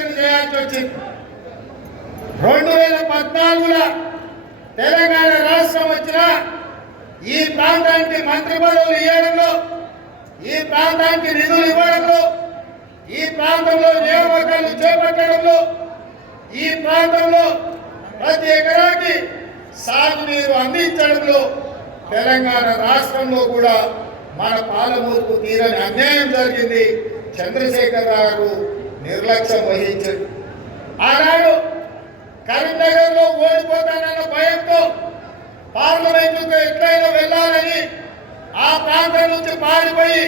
Reservation చేయాల్సి వచ్చింది. 2014లో తెలంగాణ రాష్ట్రం వచ్చిన ఈ ప్రాంతానికి మంత్రి పదవులు ఇవ్వడంలో, ఈ ప్రాంతానికి నిధులు ఇవ్వడంలో, ఈ ప్రాంతంలో నియామకాలు చేపట్టడంలో, ఈ ప్రాంతంలో ప్రతి ఎకరాకి సాగునీరు అందించడంలో తెలంగాణ రాష్ట్రంలో కూడా మన పాలమూరుకు తీరని అన్యాయం జరిగింది. చంద్రశేఖర్ గారు నిర్లక్ష్యం వహించారు. ఆనాడు కరీంనగర్లో ఓడిపోతానన్న భయంతో పార్లమెంటుకు ఎట్లయినా వెళ్ళాలని ఆ ప్రాంతం నుంచి పారిపోయి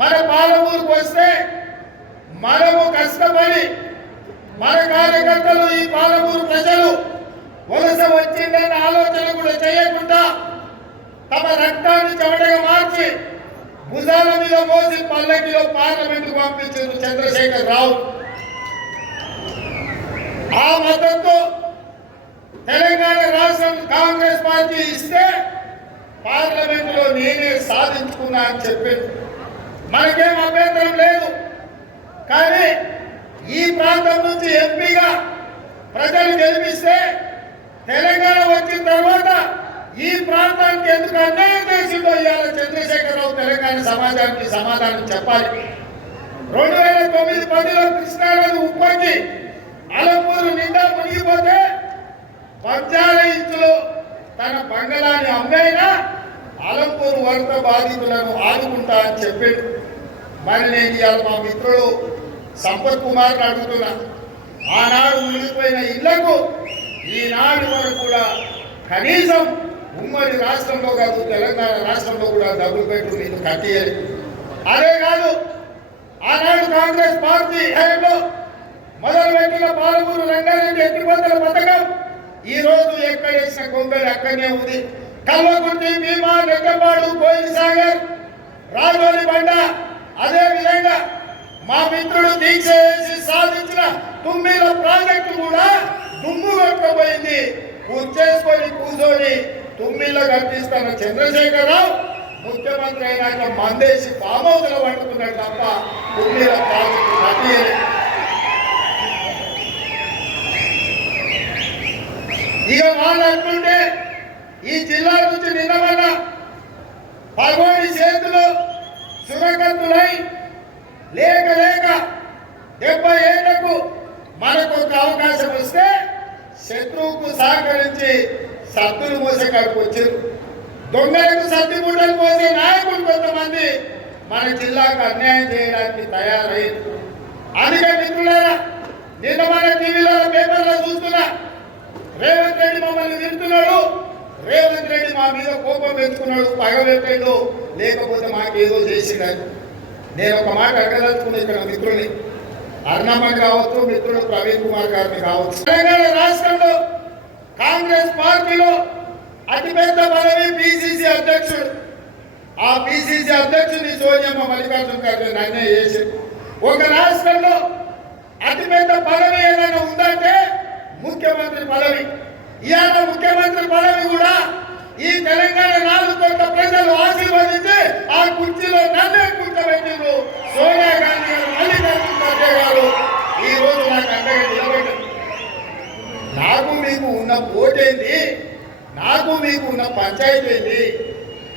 మన పాలమూరుకు వస్తే మనము కష్టపడి మన కార్యకర్తలు ఈ పాలమూరు ప్రజలు వలస వచ్చిందన్న ఆలోచన కూడా చేయకుండా తమ రక్తాన్ని చెమటగా మార్చి భుజాల మీద మోసి పల్లకిలో పార్లమెంట్ పంపించారు చంద్రశేఖర్ రావు. ఆ మద్దతు తెలంగాణ రాష్ట్రం కాంగ్రెస్ పార్టీ ఇస్తే పార్లమెంట్ లో నేనే సాధించుకున్నా అని చెప్పింది. మనకేం అభ్యంతరం లేదు. కానీ ఈ ప్రాంతం నుంచి ఎంపీగా ప్రజలు గెలిపిస్తే తెలంగాణ వచ్చిన తర్వాత ఈ ప్రాంతానికి ఎందుకు అన్యాయం చేసిందో ఇవాళ చంద్రశేఖరరావు తెలంగాణ సమాజానికి సమాధానం చెప్పాలి. 2009-10లో కృష్ణానది ఉప్పొంగి అలంపూరు నిండా మునిగిపోతే 14 ఇంచులు తన బంగళాన్ని అమ్మేనా అలంపూరు వరద బాధితులను ఆదుకుంటా అని చెప్పాడు. మరి నేను ఇవాళ మా మిత్రుడు సంపత్ కుమార్ అడుగుతున్నా, ఆనాడు మునిగిపోయిన ఇళ్లకు ఈనాడు వరకు కూడా కనీసం ఉమ్మడి రాష్ట్రంలో కాదు తెలంగాణ రాష్ట్రంలో కూడా డబ్బులు పెట్టు నేను కట్టేయాలి. అదే కాదు ఆనాడు కాంగ్రెస్ పార్టీ హయాంలో మొదలుపెట్టిన పాలమూరు రంగారెడ్డి ఎత్తిపోతల పథకం ఈ రోజు ఎక్కడేసిన కొంగడి అక్కడనే ఉంది. కల్వకుర్తి, భీమా, రెడ్డపాడు, కోయిల్ సాగర్, రాజోలి బండ, అదే విధంగా మా మిత్రుడు దీక్ష చేసి సాధించిన తుమ్మిల ప్రాజెక్టు కూడా దుమ్ము కొట్టబోయింది. చేసుకొని కూర్చొని తుమ్మిలో కట్టిస్తున్న చంద్రశేఖరరావు ముఖ్యమంత్రి అయినాక మందేసి ఫామ్ హౌస్ లో పట్టుకున్నాడు తప్ప తుమ్మిల ప్రాజెక్టు కట్టేయలేదు. ఇక వాళ్ళు అంటుంటే ఈ జిల్లా నుంచి నిన్నమన్న పగోడి చేతులు సురకత్తులై లేక లేక 70 ఏళ్లకు మనకు ఒక అవకాశం వస్తే శత్రువుకు సహకరించి సత్తులు మోసే కాడికి వచ్చారు. దొంగలకు సత్తి గుడ్డలు మోసే నాయకులు కొంతమంది మన జిల్లాకు అన్యాయం చేయడానికి తయారయ్యారు. అందుకే మిత్రులారా, నిన్న మన టీవీలో పేపర్లో చూస్తున్నా రేవంత్ రెడ్డి మమ్మల్ని తిడుతున్నాడు, రేవంత్ రెడ్డి మా మీద కోపం పెంచుకున్నాడు, పగబెట్టాడు, లేకపోతే మాకేదో చేసిండని. నేను ఒక మాట అడగదలుచుకున్నా ఇక్కడ మిత్రుని అర్ణమ్మని కావచ్చు, మిత్రుడు ప్రవీణ్ కుమార్ గారిని కావచ్చు. తెలంగాణ రాష్ట్రంలో కాంగ్రెస్ పార్టీలో అతిపెద్ద పదవి పిసిసి అధ్యక్షుడు. ఆ పిసిసి అధ్యక్షుడిని సోనియమ్మ మల్లికార్జున గారిని నన్నే చేసి ఒక రాష్ట్రంలో అతిపెద్ద పదవి ఏదైనా ఉందంటే ముఖ్యమంత్రి పదవి. ఇవాళ ముఖ్యమంత్రి పదవి కూడా ఈ తెలంగాణ 4 కోట్ల ప్రజలు ఆశీర్వదించి ఆ కుర్చీలో నన్నే కూర్చోబెట్టిండ్రు. సోనియా గాంధీ గారు, మల్లికార్జున ఖర్గే గారు ఈ రోజు నాకు అండగా నిలబెట్టారు. నాకు మీకు ఉన్న పోటేంది, నాకు మీకు ఉన్న పంచాయతీ ఏంది?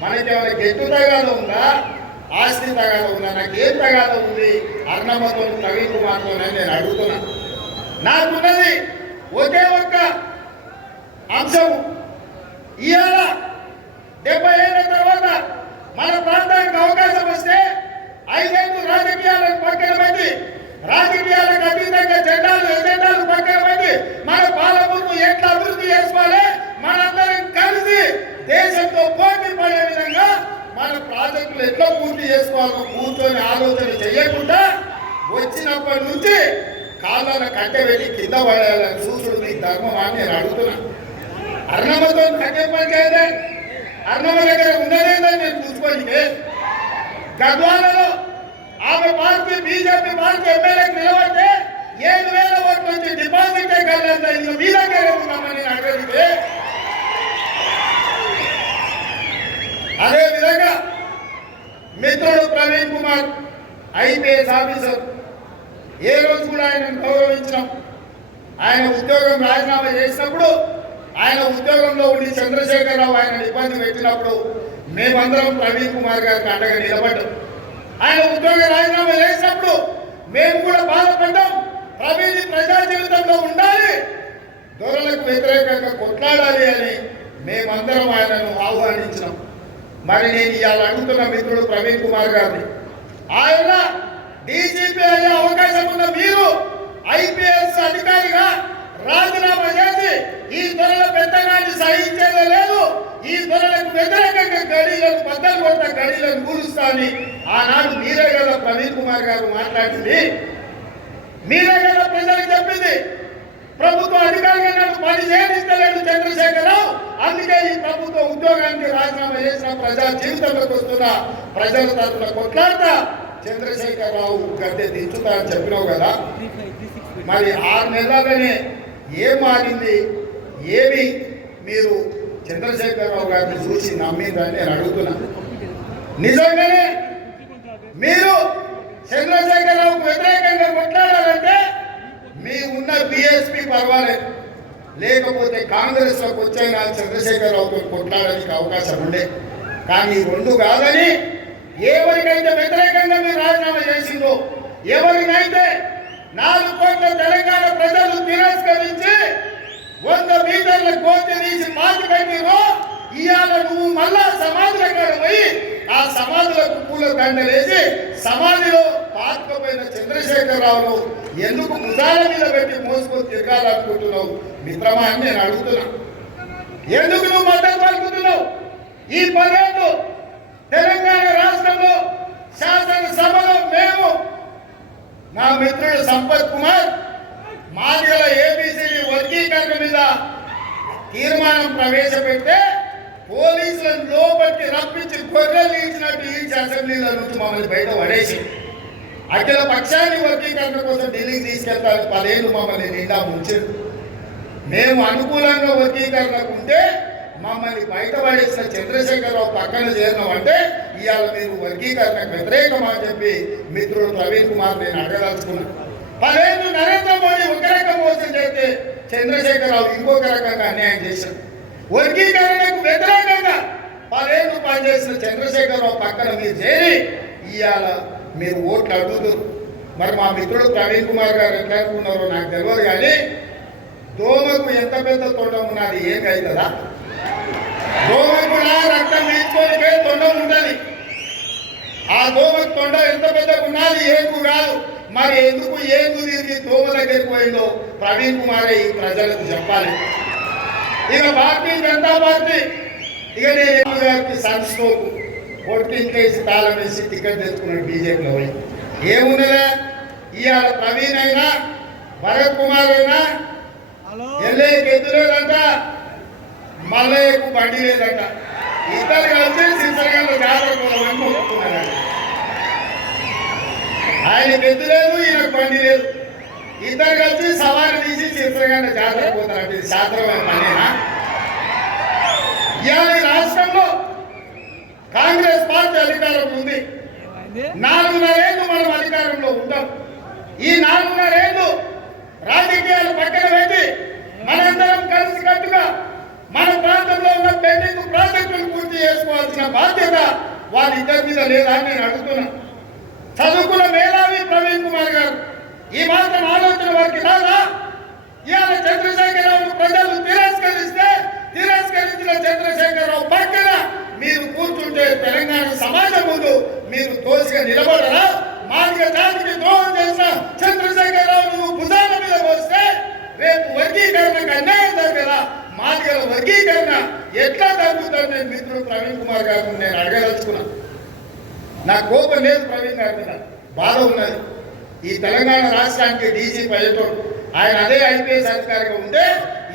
మనకేమైనా గెట్టు తగాదా ఉందా, ఆస్తి తగాదా ఉందా? నాకేం తగాదా ఉంది? అర్ణమ్మతో ప్రవీణ్ కుమార్తో నేను అడుగుతున్నా. నాకున్నది ఒకే ఒక్క అంశం. ఇవాళ 70 ఏళ్ల తర్వాత మన ప్రాంతానికి అవకాశం వస్తే 5 ఏళ్ళు రాజకీయాలకు పక్కన పెట్టి, రాజకీయాలకు అతీతంగా ఎజెండాలు పక్కన పెట్టి మన పాలమూరును ఎట్లా అభివృద్ధి చేసుకోవాలి, మనందరం కలిసి దేశంతో పోటీ పడే విధంగా మన ప్రాజెక్టులు ఎట్లా పూర్తి చేసుకోవాలో కూర్చొని ఆలోచన చేయకుండా వచ్చినప్పటి నుంచి కాళ్ళను కట్టెబెట్టి కింద పడేయాలని చూసుడు మీ ధర్మం అని నేను అడుగుతున్నా. అర్ణమ్మతో కట్టే పని చేయదే, అర్ణమ్మ దగ్గర ఉన్నదేందని నేను చూసుకోనికే. గద్వాలలో ఆమె పార్టీ బీజేపీ పార్టీ ఎమ్మెల్యేకి నిలబడితే 7,000 ఓట్ల నుంచి డిపాజిట్ కలదంత ఇంకా మీ దగ్గర ఉన్నామని నేను అడిగితే, అదేవిధంగా మిత్రుడు ప్రవీణ్ కుమార్ IPS ఆఫీసర్, ఏ రోజు కూడా ఆయనను గౌరవించినాం. ఆయన ఉద్యోగం రాజీనామా చేసినప్పుడు, ఆయన ఉద్యోగంలో ఉండి చంద్రశేఖరరావు ఆయన ఇబ్బంది పెట్టినప్పుడు మేమందరం ప్రవీణ్ కుమార్ గారికి అండగా నిలబడ్డాం. ఆయన ఉద్యోగ రాజీనామా చేసినప్పుడు మేము కూడా బాధపడ్డాం. ప్రవీణ్ ప్రజా జీవితంలో ఉండాలి, దొరలకు వ్యతిరేకంగా కొట్లాడాలి అని మేమందరం ఆయనను ఆహ్వానించినాం. మరి నేను ఇవాళ అడుగుతున్న మిత్రుడు ప్రవీణ్ కుమార్ గారిని, ఆయన డీజీపీ అయ్యే అవకాశం ఉన్న మీరు ఐపీఎస్ అధికారిగా రాజీనామా చేసి ఈ దొరల పెత్తనాన్ని సహించేదే లేదు, ఈ దొరలకు వ్యతిరేకంగా గడిలను బద్దలు కొట్ట గడిలను కూలుస్తా అని ఆనాడు మీరే కదా ప్రవీణ్ కుమార్ గారు మాట్లాడింది, మీరే కదా ప్రజలకు చెప్పింది. ప్రభుత్వ అధికారిగా నన్ను పని చేయనిస్తలేడు చంద్రశేఖరరావు, అందుకే ఈ ప్రభుత్వ ఉద్యోగానికి రాజీనామా చేసిన ప్రజా జీవితంలోకి వస్తున్న ప్రజల తరఫున కొట్లాడతా చంద్రశేఖరరావు గద్దె దించుతా అని చెప్పినావు కదా. మరి 6 నెలలనే ఏం మారింది, ఏమి మీరు చంద్రశేఖరరావు గారిని చూసి నమ్మిందని నేను అడుగుతున్నా. నిజంగానే మీరు చంద్రశేఖరరావుకు వ్యతిరేకంగా కొట్లాడాలంటే మీ ఉన్న బిఎస్పీ పర్వాలేదు, లేకపోతే కాంగ్రెస్ లోకి వచ్చైనా చంద్రశేఖరరావుతో కొట్లాడడానికి అవకాశం ఉండే. కానీ 2 కాదని ఎవరికైతే వ్యతిరేకంగా మీరు రాజీనామా చేసిందో, ఎవరినైతే 4 కోట్ల తెలంగాణ ప్రజలు తిరస్కరించి 100 మీటర్ల కోతి తీసి మాకు పెట్టిరో, ఇవాళ నువ్వు మళ్ళా సమాధుల కాడ పోయి ఆ సమాధులకు పూల దండలేసి సమాధిలో పాతుకుపోయిన చంద్రశేఖరరావును ఎందుకు భుజాల మీద పెట్టి మోసుకొని తిరగాలనుకుంటున్నావు మిత్రమా అని నేను అడుగుతున్నా. ఎందుకు నువ్వు మద్దతు పలుకుతున్నావు? ఈ 10 ఏళ్ళు తెలంగాణ రాష్ట్రంలో శాసనసభలో మేము, నా మిత్రుడు సంపత్ కుమార్ మాదిగల ఏబిసిడి వర్గీకరణ మీద తీర్మానం ప్రవేశపెడితే పోలీసులను లోపలికి రప్పించి గొర్రెలు ఇచ్చినట్టు ఈడ్చి అసెంబ్లీలో నుంచి మమ్మల్ని బయట పడేసి అఖిల పక్షాన్ని వర్గీకరణ కోసం ఢిల్లీకి తీసుకెళ్తారు 10 ఏళ్ళు మమ్మల్ని నిండా ముంచారు. మేము అనుకూలంగా వర్గీకరణకు ఉంటే మమ్మల్ని బయట పడేసిన చంద్రశేఖరరావు పక్కన చేరినాం అంటే ఇవాళ మీరు వర్గీకరణకు వ్యతిరేకమా అని చెప్పి మిత్రుడు ప్రవీణ్ కుమార్ నేను అడగదలుచుకున్నాను. 10 ఏళ్ళు నరేంద్ర మోడీ ఒక రకం మోసం చేస్తే చంద్రశేఖరరావు ఇంకొక రకంగా అన్యాయం చేశారు. వర్గీకరణకు వ్యతిరేకంగా 10 ఏళ్ళు పనిచేసిన చంద్రశేఖరరావు పక్కన మీరు చేరి ఇవాళ మీరు ఓట్లు అడుగుతారు. మరి మా మిత్రుడు ప్రవీణ్ కుమార్ గారు ఎట్లా అనుకున్నారో నాకు తెలియదు, కానీ దోమకు ఎంత పెద్ద తొండ ఉన్నది ఏకైతుందా? దోమ కూడా రక్తం పీల్చుకోనికే తొండ ఉంటుంది. ఆ దోమకు తొండ ఎంత పెద్దగా ఉన్నది ఏకు కాదు. మరి ఎందుకు ఏకు తిరిగి దోమ దగ్గరికి పోయిందో ప్రవీణ్ కుమారే ఈ ప్రజలకు చెప్పాలి. ఇక భారతీయ జనతా పార్టీ ఇక నేను గారికి సంస్థకు కొట్టింకేసి తాళం వేసి టికెట్ తెచ్చుకున్నాడు బీజేపీలో పోయి. ఏమున్నదా ఇవాళ ప్రవీణ్ అయినా భరత్ కుమార్ అయినా ఎల్ఏకి ఎద్దు లేదంట, మల్లయ్యకు బండి లేదంట. ఇద్దరు కలిసి సింసరగంట జాతర పోదామని మొక్కుకున్నాడు. ఆయనకు ఎద్దు లేదు, ఈయనకు బండి లేదు. ఇద్దరు కలిసి సవారి తీసి సింసరగంట జాతర పోతారంటే ఇది శాస్త్రమైన పనేనా? ఇవాళ రాష్ట్రంలో కాంగ్రెస్ పార్టీ అధికారంలో ఉంది. 4.5 ఏళ్ళు మనం అధికారంలో ఉంటాం. ఈ 4.5 ఏళ్ళు రాజకీయాలు పక్కన పెట్టి మనందరం కలిసి కట్టుగా మన ప్రాంతంలో ఉన్న పెండింగ్ ప్రాజెక్టులు పూర్తి చేసుకోవాల్సిన బాధ్యత వాళ్ళిద్దరి మీద లేదా అని నేను అడుగుతున్నా. చదువుకున్న మేధావి ప్రవీణ్ కుమార్ గారు ఈ మాత్రం ఆలోచన వారికి రాదా? ఇవాళ చంద్రశేఖరరావు ప్రజలు తిరస్కరించిన చంద్రశేఖరరావు పక్కన మీరు కూర్చుంటే తెలంగాణ సమాజం ముందు మీరు తోసిగా నిలబడరా? మాదిగ జాతికి ద్రోహం చేసిన చంద్రశేఖరరావు నువ్వు భుజాల మీద వస్తే రేపు వర్గీకరణకు అన్యాయం జరగదా? మాదిగల వర్గీకరణ ఎట్లా జరుగుతుంది? నేను మిత్రుడు ప్రవీణ్ కుమార్ గారిని నేను అడగదలుచుకున్నా. నాకు కోపం లేదు ప్రవీణ్ గారి మీద, బాధ ఉన్నది. ఈ తెలంగాణ రాష్ట్రానికి డీజీపీ అయ్యేటోడు ఆయన అదే ఐపీఎస్ అధికారిగా ఉంటే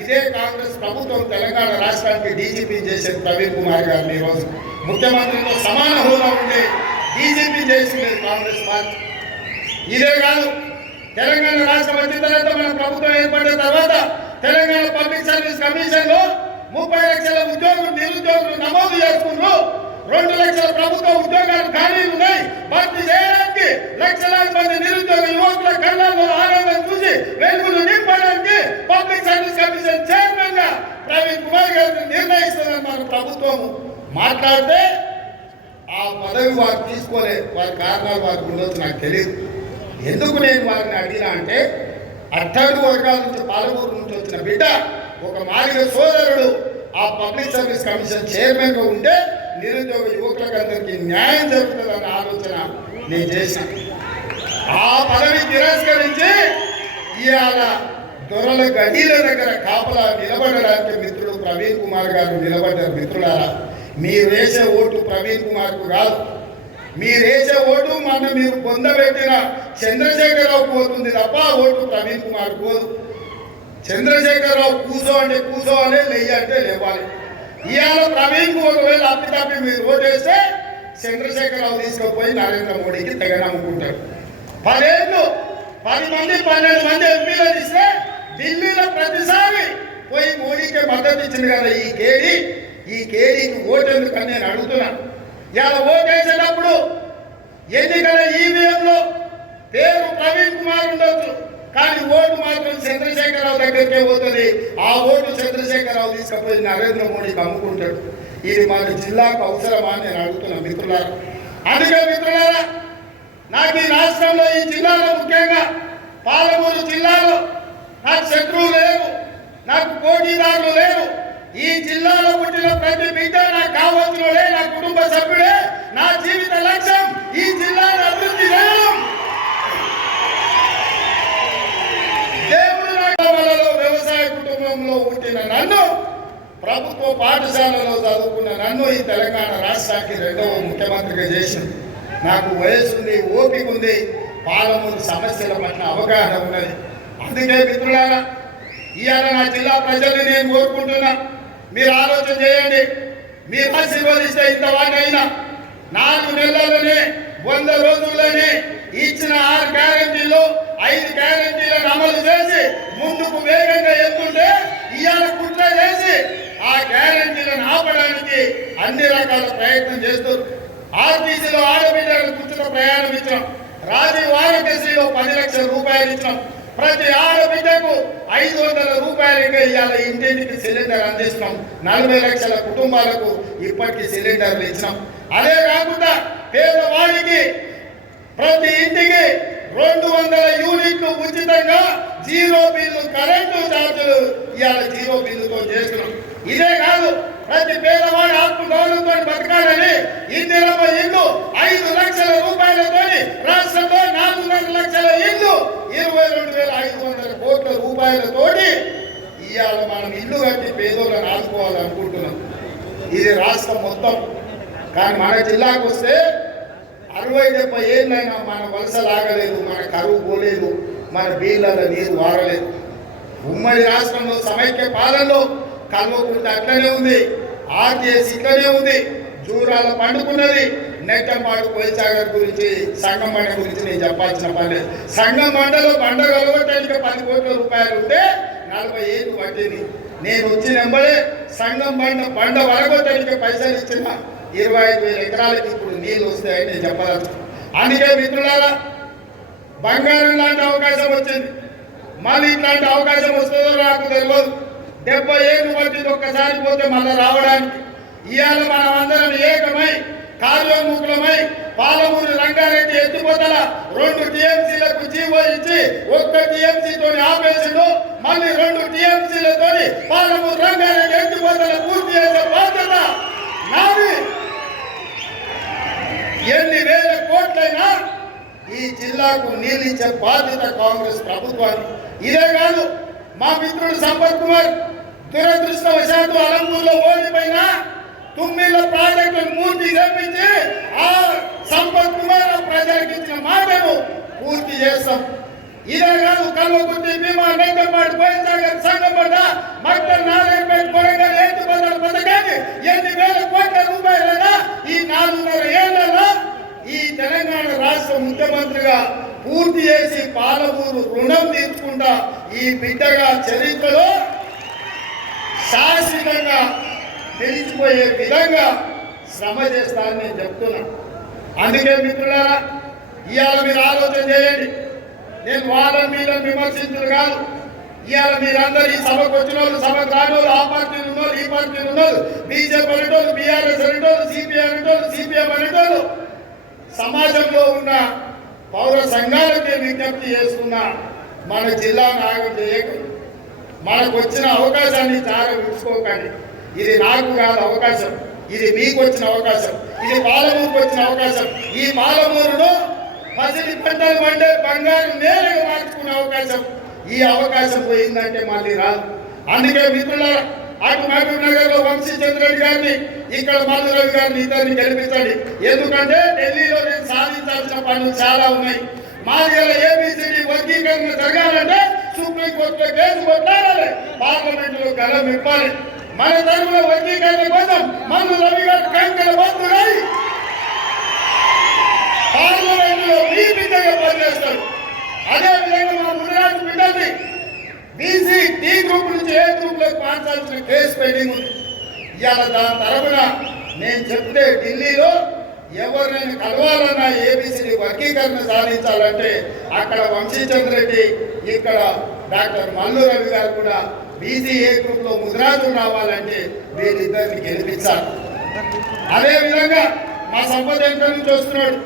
ఇదే కాంగ్రెస్ ప్రభుత్వం తెలంగాణ రాష్ట్రానికి డీజీపీ చేసే ప్రవీణ్ కుమార్ గారిని ఈరోజు ముఖ్యమంత్రితో సమాన హోదా ఉండే డీజీపీ చేసింది కాంగ్రెస్ పార్టీ. ఇదే కాదు, తెలంగాణ రాష్ట్రం వచ్చిన తర్వాత మన ప్రభుత్వం ఏర్పడిన తర్వాత తెలంగాణ పబ్లిక్ సర్వీస్ కమిషన్ లో 30 లక్షల నిరుద్యోగులు నమోదు చేసుకున్నారు. 2 లక్షల ప్రభుత్వ ఉద్యోగాలు ఖాళీలు ఉన్నాయి. భర్తీ చేయడానికి లక్షలాది మంది నిరుద్యోగ యువకుల కళ్ళల్లో ప్రభుత్వం మాట్లాడితే ఆ పదవి వారు తీసుకోలే, వారి కారణాలు వారికి ఉండొచ్చు, నాకు తెలియదు. ఎందుకు నేను వారిని అడిగినా అంటే అట్టడుగు వర్గాల నుంచి పాలమూరు నుంచి వచ్చిన బిడ్డ ఒక మాదిగ సోదరుడు ఆ పబ్లిక్ సర్వీస్ కమిషన్ చైర్మన్గా ఉంటే నిరుద్యోగ యువకులకు అందరికీ న్యాయం జరుగుతుందన్న ఆలోచన నేను చేశాను. ఆ పదవి తిరస్కరించి ఇవాళ దొరల గడీల దగ్గర కాపలా నిలబడడానికి మిత్రుడు ప్రవీణ్ కుమార్ గారు నిలబడ్డారు. మిత్రులారా, మీరు వేసే ఓటు ప్రవీణ్ కుమార్కు కాదు, మీరు వేసే ఓటు మొన్న మీరు పొందబెట్టిన చంద్రశేఖరరావు పోతుంది తప్ప ఓటు ప్రవీణ్ కుమార్ పోదు. చంద్రశేఖరరావు కూసో అంటే కూసోవాలి, లేయ్యి అంటే లేవాలి. ఇవాళ ప్రవీణ్కు ఒకవేళ అప్పితప్పి మీరు ఓటేస్తే చంద్రశేఖరరావు తీసుకుపోయి నరేంద్ర మోడీకి తెగ నమ్ముకుంటారు. 10 ఏళ్ళు 10 మంది 12 మంది ఎంపీలను ఇస్తే ఢిల్లీలో ప్రతిసారి పోయి మోడీకి మద్దతు ఇచ్చింది కదా ఈ కేడీకి ఓటెందుకని నేను అడుగుతున్నాను. ఇవాళ ఓటేసేటప్పుడు ఎన్నికల ఈవీఎంలో పేరు ప్రవీణ్ కుమార్ ఉండొచ్చు, కానీ ఓటు మాత్రం చంద్రశేఖరరావు దగ్గరికే పోతుంది. ఆ ఓటు చంద్రశేఖరరావు తీసుకుపోయి నరేంద్ర మోడీకి అమ్ముకుంటాడు. ఇది మన జిల్లాకు అవసరమా అని నేను అడుగుతున్నా మిత్రులారా. అందుకే మిత్రులారా, నాకు ఈ రాష్ట్రంలో ఈ జిల్లాలో ముఖ్యంగా పాలమూరు జిల్లాలో నాకు శత్రువు లేరు, నాకు పోటీదారులు లేరు. ఈ జిల్లాలో పుట్టిన ప్రతి బిడ్డ నాకు కావాల్సినోడే, నా కుటుంబ సభ్యుడే. నా జీవిత లక్ష్యం ఈ జిల్లాను అభివృద్ధి చేయడం. దేవుడు నాగమలలో వ్యవసాయ కుటుంబంలో పుట్టిన నన్ను, ప్రభుత్వ పాఠశాలలో చదువుకున్న నన్ను ఈ తెలంగాణ రాష్ట్రానికి 2వ ముఖ్యమంత్రిగా చేసింది. నాకు వయసు ఉంది, ఓపిక ఉంది, పాలమూరు సమస్యల పట్ల అవగాహన ఉన్నది. అందుకే మిత్రులారా, ఇవాళ నా జిల్లా ప్రజల్ని నేను కోరుకుంటున్నా, మీరు ఆలోచన చేయండి. మీరు ఆశీర్వదిస్తే ఇంతవాటైనా 4 నెలల్లోనే 100 రోజుల్లోనే ఇచ్చిన 6 గ్యారెంటీలు 5 గ్యారెంటీలను అమలు చేసి ముందుకు వేగంగా ఎత్తుంటే ఇవాళ కుట్ర చేసి ఆ గ్యారెంటీలను ఆపడానికి అన్ని రకాల ప్రయత్నం చేస్తారు. ఆర్టీసీలో ఆడబిడ్డలకు ఉచిత ప్రయాణం ఇచ్చినాం, రాజీవ్ ఆరోగ్యశ్రీలో 10 లక్షల రూపాయలు ఇచ్చినాం. ప్రతి ఆడబిడ్డకు 500 రూపాయలుగా ఇవాళ ఇంటింటికి సిలిండర్ అందిస్తున్నాం. 40 లక్షల కుటుంబాలకు ఇప్పటికీ సిలిండర్లు ఇచ్చినాం. అదే కాకుండా పేదవాడికి ప్రతి ఇంటికి 200 యూనిట్లు ఉచితంగా జీరో బిల్లు కరెంటు ఛార్జీలు ఇవాళ జీరో బిల్లుతో చేస్తున్నాం. ఇదే కాదు, ప్రతి పేదవాడు ఆత్మగౌరవంతో బతకాలని ఇందిరమ్మ ఇల్లు 5 లక్షల రూపాయలతో రాష్ట్రంలో 4.5 లక్షల ఇల్లు 22,500 కోట్ల రూపాయలతోటి ఇవాళ మనం ఇల్లు కట్టి పేదోళ్ళని ఆదుకోవాలనుకుంటున్నాం. ఇది రాష్ట్రం మొత్తం. కానీ మన జిల్లాకు వస్తే 60-70 ఏళ్ళైనా మన వలస లాగలేదు, మన కరువు పోలేదు, మన బీళ్ళలో నీరు వారలేదు. ఉమ్మడి రాష్ట్రంలో సమైక్య పాలనలో కల్వకుంట అట్లనే ఉంది, ఆర్టీఎస్ ఇట్లనే ఉంది, జూరాల పండుకున్నది. నెట్టంపాడు కోయిసాగర్ గురించి, సంగం బండ గురించి నేను చెప్పాల్సిన పని. సంగం బండలో బండ కలవటానికి 10 కోట్ల రూపాయలు ఉంటే 40 ఏళ్ళు పట్టింది. నేను వచ్చిన వెంబడే సంగం బండ వరగొట్టడానికి పైసలు ఇచ్చిన 25,000 ఎకరాలకి ఇప్పుడు నీళ్ళు వస్తాయని నేను చెప్పవచ్చు. అందుకే మిత్రులారా, బంగారం లాంటి అవకాశం వచ్చింది, మళ్ళీ ఇట్లాంటి అవకాశం వస్తుందో నాకు తెలియదు. 70 ఏళ్ళు పట్టింది ఒక్కసారి పోతే మళ్ళీ రావడానికి. ఇవాళ మనం అందరం ఏకమై కార్యోన్ముఖులమై పాలమూరు రంగారెడ్డి ఎత్తిపోతల 2 టీఎంసీలకు జీవో ఇచ్చి 1 టీఎంసీతో ఆపేసిండు. మళ్ళీ 2 టీఎంసీలతో పాలమూరు రంగారెడ్డి ఎత్తిపోతల పూర్తి చేసే బాధ్యత నాది. ఎన్ని వేల కోట్లైనా ఈ జిల్లాకు నీళ్ళు ఇచ్చే బాధ్యత కాంగ్రెస్ ప్రభుత్వానికి. ఇదే కాదు, మా మిత్రుడు సంపత్ కుమార్ దురదృష్టవశాత్తు అలంపూర్లో ఓడిపోయినా 9 ప్రాజెక్టులను పూర్తి చేపించి ఆ సంపత్ కుమార్ ప్రజలకు ఇచ్చిన మాటను పూర్తి చేస్తాం. ఇదే కాదు, కల్వకుర్తి, భీమా, నెట్టంపాడు, కోయిసాగర్, సంగంపడ్డ, మక్తల్, నారాయణపేట, కొడంగల్ ఎత్తిపోతల పథకాన్ని ఎన్ని వేల కోట్ల రూపాయలైనా ఈ 4.5 ఏళ్లలో ఈ తెలంగాణ రాష్ట్ర ముఖ్యమంత్రిగా పూర్తి చేసి పాలమూరు రుణం తీర్చుకుంటా ఈ బిడ్డగా చరిత్రలో శాశ్వతంగా నిలిచిపోయే విధంగా శ్రమ చేస్తానని నేను చెప్తున్నా. అందుకే మిత్రులారా, ఇవాళ మీరు ఆలోచన చేయండి. నేను వాళ్ళ మీద విమర్శించడం కాదు, ఇవాళ మీరందరూ ఈ సభకు వచ్చిన వాళ్ళు, సభకు రాని వాళ్ళు, ఆ పార్టీలు ఉన్నోళ్ళు, ఈ పార్టీలు ఉన్నోళ్ళు, బీజేపీ అనేటోళ్ళు, బీఆర్ఎస్ అనేటోళ్ళు, సిపిఐ అనేటోళ్ళు, సిపిఎం అనేటోళ్ళు, సమాజంలో ఉన్న పౌర సంఘాలకు విజ్ఞప్తి చేస్తున్నా, మన జిల్లాను ఆగం చేయకండి. మనకు వచ్చిన అవకాశాన్ని చాలా విడుచుకోకండి. ఇది నాకు కాదు అవకాశం, ఇది మీకు వచ్చిన అవకాశం, ఇది పాలమూరుకు వచ్చిన అవకాశం. ఈ పాలమూరులో పసిడి పంటలు పండే బంగారు నేలగా మార్చుకునే అవకాశం. ఈ అవకాశం పోయిందంటే మళ్ళీ రాదు. అందుకే మిత్రులారా, అటు మహబూబ్ నగర్ లో వంశీచంద్రెడ్డి గారిని, ఇక్కడ మల్లు రవి గారిని ఇద్దరిని గెలిపించండి. ఎందుకంటే ఢిల్లీలో నేను సాధించాల్సిన పనులు చాలా ఉన్నాయి. మాది ఏబిసిడి వర్గీకరణ జరగాలంటే సుప్రీంకోర్టులో కేసు కొట్టాలి, పార్లమెంట్ లో గలం ఇవ్వాలి. మన తరఫున వర్గీకరణ కోసం మల్లు రవి గారు కంకణ బద్దుడై పార్లమెంట్ లో మీ బిడ్డగా పనిచేస్తారు. అదే విధంగా మా మునిరాజు బిడ్డని బీసీ డి గ్రూప్ నుంచి ఏ గ్రూప్ లోకి మార్చాల్సిన కేసు పెండింగ్ ఉంది. ఇవాళ దాని తరఫున నేను చెప్తే ఢిల్లీలో ఎవరినైనా కలవాలన్నా ఏబిసిడి వర్గీకరణ సాధించాలంటే అక్కడ వంశీచంద్రెడ్డి, ఇక్కడ డాక్టర్ మల్లు రవి గారు కూడా బీసీ ఏ గ్రూప్ లో ముదిరాజు రావాలంటే వీళ్ళిద్దరిని గెలిపించాలి. అదేవిధంగా మా సంపద ఎక్కడ నుంచి వస్తున్నాడు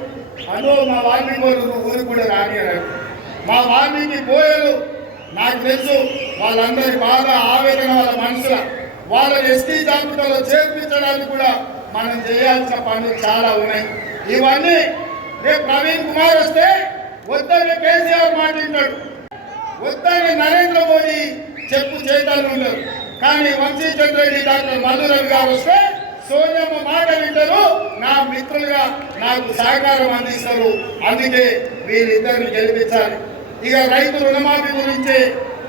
అన్నో మా వాల్మీకి వాళ్ళు ఊరికి కూడా రాని అన్నాడు. మా వాల్మీకి పోయేలు నాకు తెలుసు, వాళ్ళందరి బాధ ఆవేదన వాళ్ళ మనసుల, వాళ్ళని ఎస్టీ జాబితాలో చేర్పించడానికి కూడా మనం చేయాల్సిన పనులు చాలా ఉన్నాయి. ఇవన్నీ రేపు ప్రవీణ్ కుమార్ వస్తే వద్దని కేసీఆర్ మాట్లాడాడు, వద్దని నరేంద్ర మోడీ చెప్పు చేతలు ఉండరు. కానీ వంశీచంద్రెడ్డి, డాక్టర్ మల్లు రవి గారు వస్తే సోనియమ్మ మాట వింటారు, నా మిత్రులుగా నాకు సహకారం అందిస్తారు. అందుకే వీళ్ళిద్దరిని గెలిపించాలి. ఇక రైతు రుణమాఫీ గురించి,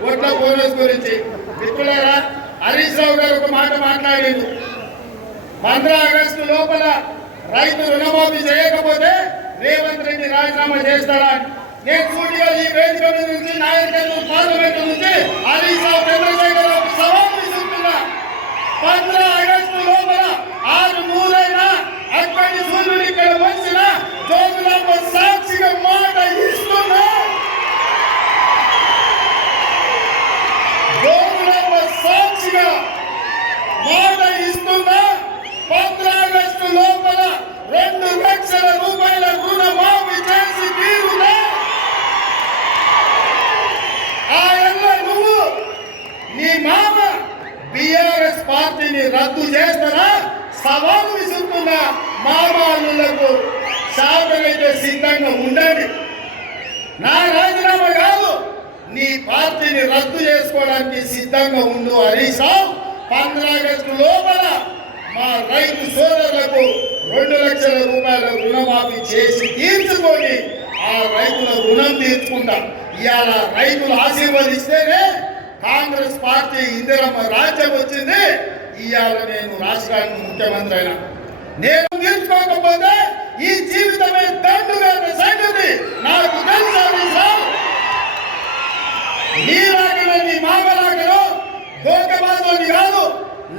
ఓట్ల బోనస్ గురించి మిత్రులారా, హరీష్ రావు గారు ఒక మాట మాట్లాడారు. 15 ఆగస్టు లోపల రైతు రుణమాఫీ చేయకపోతే రేవంత్ రెడ్డి రాజీనామా చేస్తాడా? నేను సూటిగా ఈ వేదిక మీద నుంచి, నాయకత్వం పార్లమెంట్ నుంచి హరీష్ రావు, చంద్రశేఖర్ రావు సవాల్ విసురుతున్నా. 15 ఆగస్టు లోపల 6 మూలైనా అక్కడి సూర్యుడు ఇక్కడ వచ్చిన జోగులాంబ సాక్షిగా మాట ఇస్తున్నా, జోగులాంబ సాక్షిగా మాట ఇస్తున్నా. 15 ఆగస్టు లోపల 2 లక్షల రూపాయల రుణమాఫీ చేసి తీరుతా. ఆయన నువ్వు, నీ మామ బీఆర్ఎస్ పార్టీని రద్దు చేస్తారా? సవాలు విసురుతున్న మామాలకు శాతమైతే సిద్ధంగా ఉండండి. నా రాజీనామా కాదు, నీ పార్టీని రద్దు చేసుకోవడానికి సిద్ధంగా ఉండు హరీష్ రావు. 15 ఆగస్టు లోపల మా రైతు సోదరులకు 2 లక్షల రూపాయల రుణమాఫీ చేసి తీర్చుకొని ఆ రైతుల రుణం తీర్చుకుంటాం. ఇవాళ రైతులు ఆశీర్వదిస్తేనే కాంగ్రెస్ పార్టీ ఇందిరమ్మ రాజ్యం వచ్చింది. ఇవాళ నేను రాష్ట్రానికి ముఖ్యమంత్రి అయినా, నేను తీర్చుకోకపోతే ఈ జీవితమే దండుగా సంగతి నాకు తెలుసు. నీలాగలో, నీ మామలాగలో దోకబాదోని కాదు,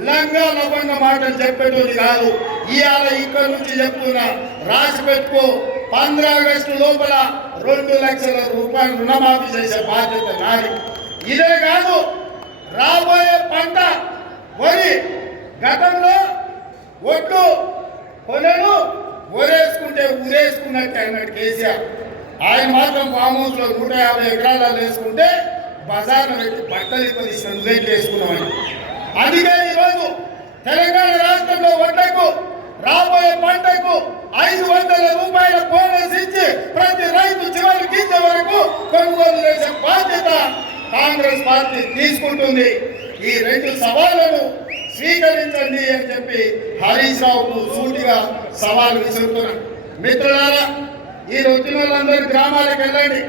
లంగా లవంగా మాటలు చెప్పేటోని కాదు. ఇవాళ ఇక్కడ నుంచి చెప్తున్నా, రాసి పెట్టుకో. 15 ఆగస్టు లోపల 2 లక్షల రూపాయలు రుణమాఫీ చేసే బాధ్యత నాది. ఇదే కాదు, రాబోయే పంట వరి, గతంలో ఒడ్లు కొనను ఒరేసుకుంటే ఊరేసుకున్నట్టు అన్నాడు కేసీఆర్. ఆయన మాత్రం ఫామ్ హౌస్ లో 150 ఎకరాలు వేసుకుంటే బజార్ను పెట్టి బట్టలు ఇబ్బంది సందేహం వేసుకున్నామని. అందుకే ఈరోజు తెలంగాణ రాష్ట్రంలో వడ్లకు, రాబోయే పంటకు 500 రూపాయల బోనస్ ఇచ్చి ప్రతి రైతు చివరి గింజ వరకు కొనుగోలు చేసే బాధ్యత కాంగ్రెస్ పార్టీ తీసుకుంటుంది. ఈ 2 సవాళ్లను స్వీకరించండి అని చెప్పి హరీష్ రావుకు సూటిగా సవాల్ విసురుతున్నా. మిత్రులారా, ఈ వచ్చిన వాళ్ళందరూ గ్రామాలకు వెళ్ళండి,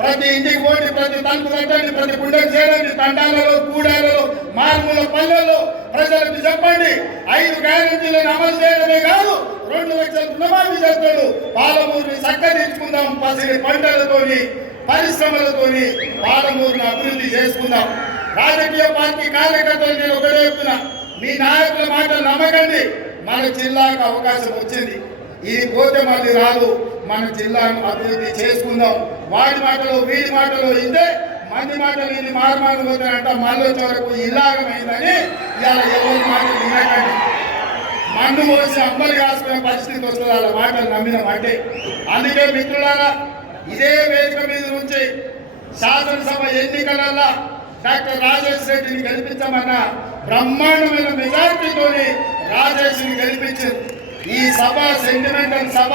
ప్రతి ఇంటికి పోండి, ప్రతి తలుపు కట్టండి, ప్రతి గుండెకు చేయండి, తండాలలో, కూడాలలో, మారుమూల పల్లెల్లో ప్రజలకు చెప్పండి. 5 గ్యారెంటీలను అమలు చేయడమే కాదు, 2 లక్షల రుణమాఫీ చేస్తాడు. పాలమూరుని చక్కదించుకుందాం, పసిడి పంటలతోని, పరిశ్రమలతోని పాలమూరుని అభివృద్ధి చేసుకుందాం. రాజకీయ పార్టీ కార్యకర్తలు నేను ఒకటే చెప్తున్నా, మీ నాయకుల మాటలు నమ్మకండి. మన జిల్లాకు అవకాశం వచ్చింది, ఇది పోతే మళ్ళీ రాదు. మన జిల్లాను అభివృద్ధి చేసుకుందాం. వాడి మాటలు వీడి మాటలు ఇంటే మంది మాటలు ఇది మారుమారు పోతారంట మళ్ళీ వచ్చే వరకు ఇలాగమైందని ఇవాళ ఎవరి మాటలు వినకండి. మన్ను పోసి అమ్మలు కాసుకునే పరిస్థితి వస్తుంది వాళ్ళ మాటలు నమ్మినామంటే. అందుకే మిత్రులారా, ఇదే వేదిక మీద నుంచి శాసనసభ ఎన్నికలలో డాక్టర్ రాజేష్ రెడ్డిని గెలిపించమన్న బ్రహ్మాండమైన మెజార్టీతోని రాజేష్ని గెలిపించారు. ఈ సభ సెంటిమెంటల్ సభ.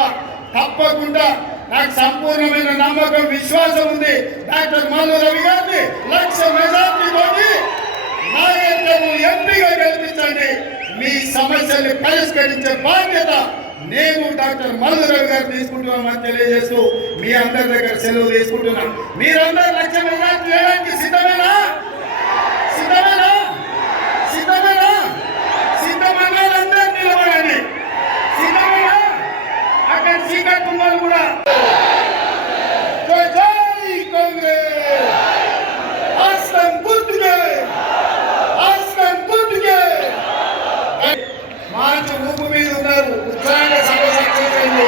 తప్పకుండా నాకు సంపూర్ణమైన నమ్మకం, విశ్వాసం ఉంది. డాక్టర్ మల్లు రవి గారిని 1,00,000 మెజార్టీతోని నాయకులను ఎంపీగా గెలిపించండి. మీ సమస్యల్ని పరిష్కరించే బాధ్యత నేను డాక్టర్ మల్లు రవి గారు తీసుకుంటున్నామని తెలియజేస్తూ మీ అందరి దగ్గర సెలవు తీసుకుంటున్నాను. మీరందరూ 1,00,000 మెజార్టీ వేయడానికి సిద్ధమేనా? సిద్ధమేనా? సిద్ధమేనా? సిద్ధమన్నా అందరూ నిలబడండి. సిద్ధమేనా? అక్కడ సీకర్ కుమార్ కూడా జై కాంగ్రెస్, ఆస్తం గుర్తుకే, ఆస్తం గుర్తుకే. మార్చి ఊపు మీద ఉన్నారు. ఉత్సాహంగా సభ సక్సెస్ అయింది.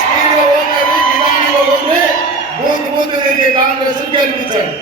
స్పీడ్గా పోతారు, నిదానంగా పోతే బూతు బూతు తిరిగి కాంగ్రెస్ గెలిపించారు.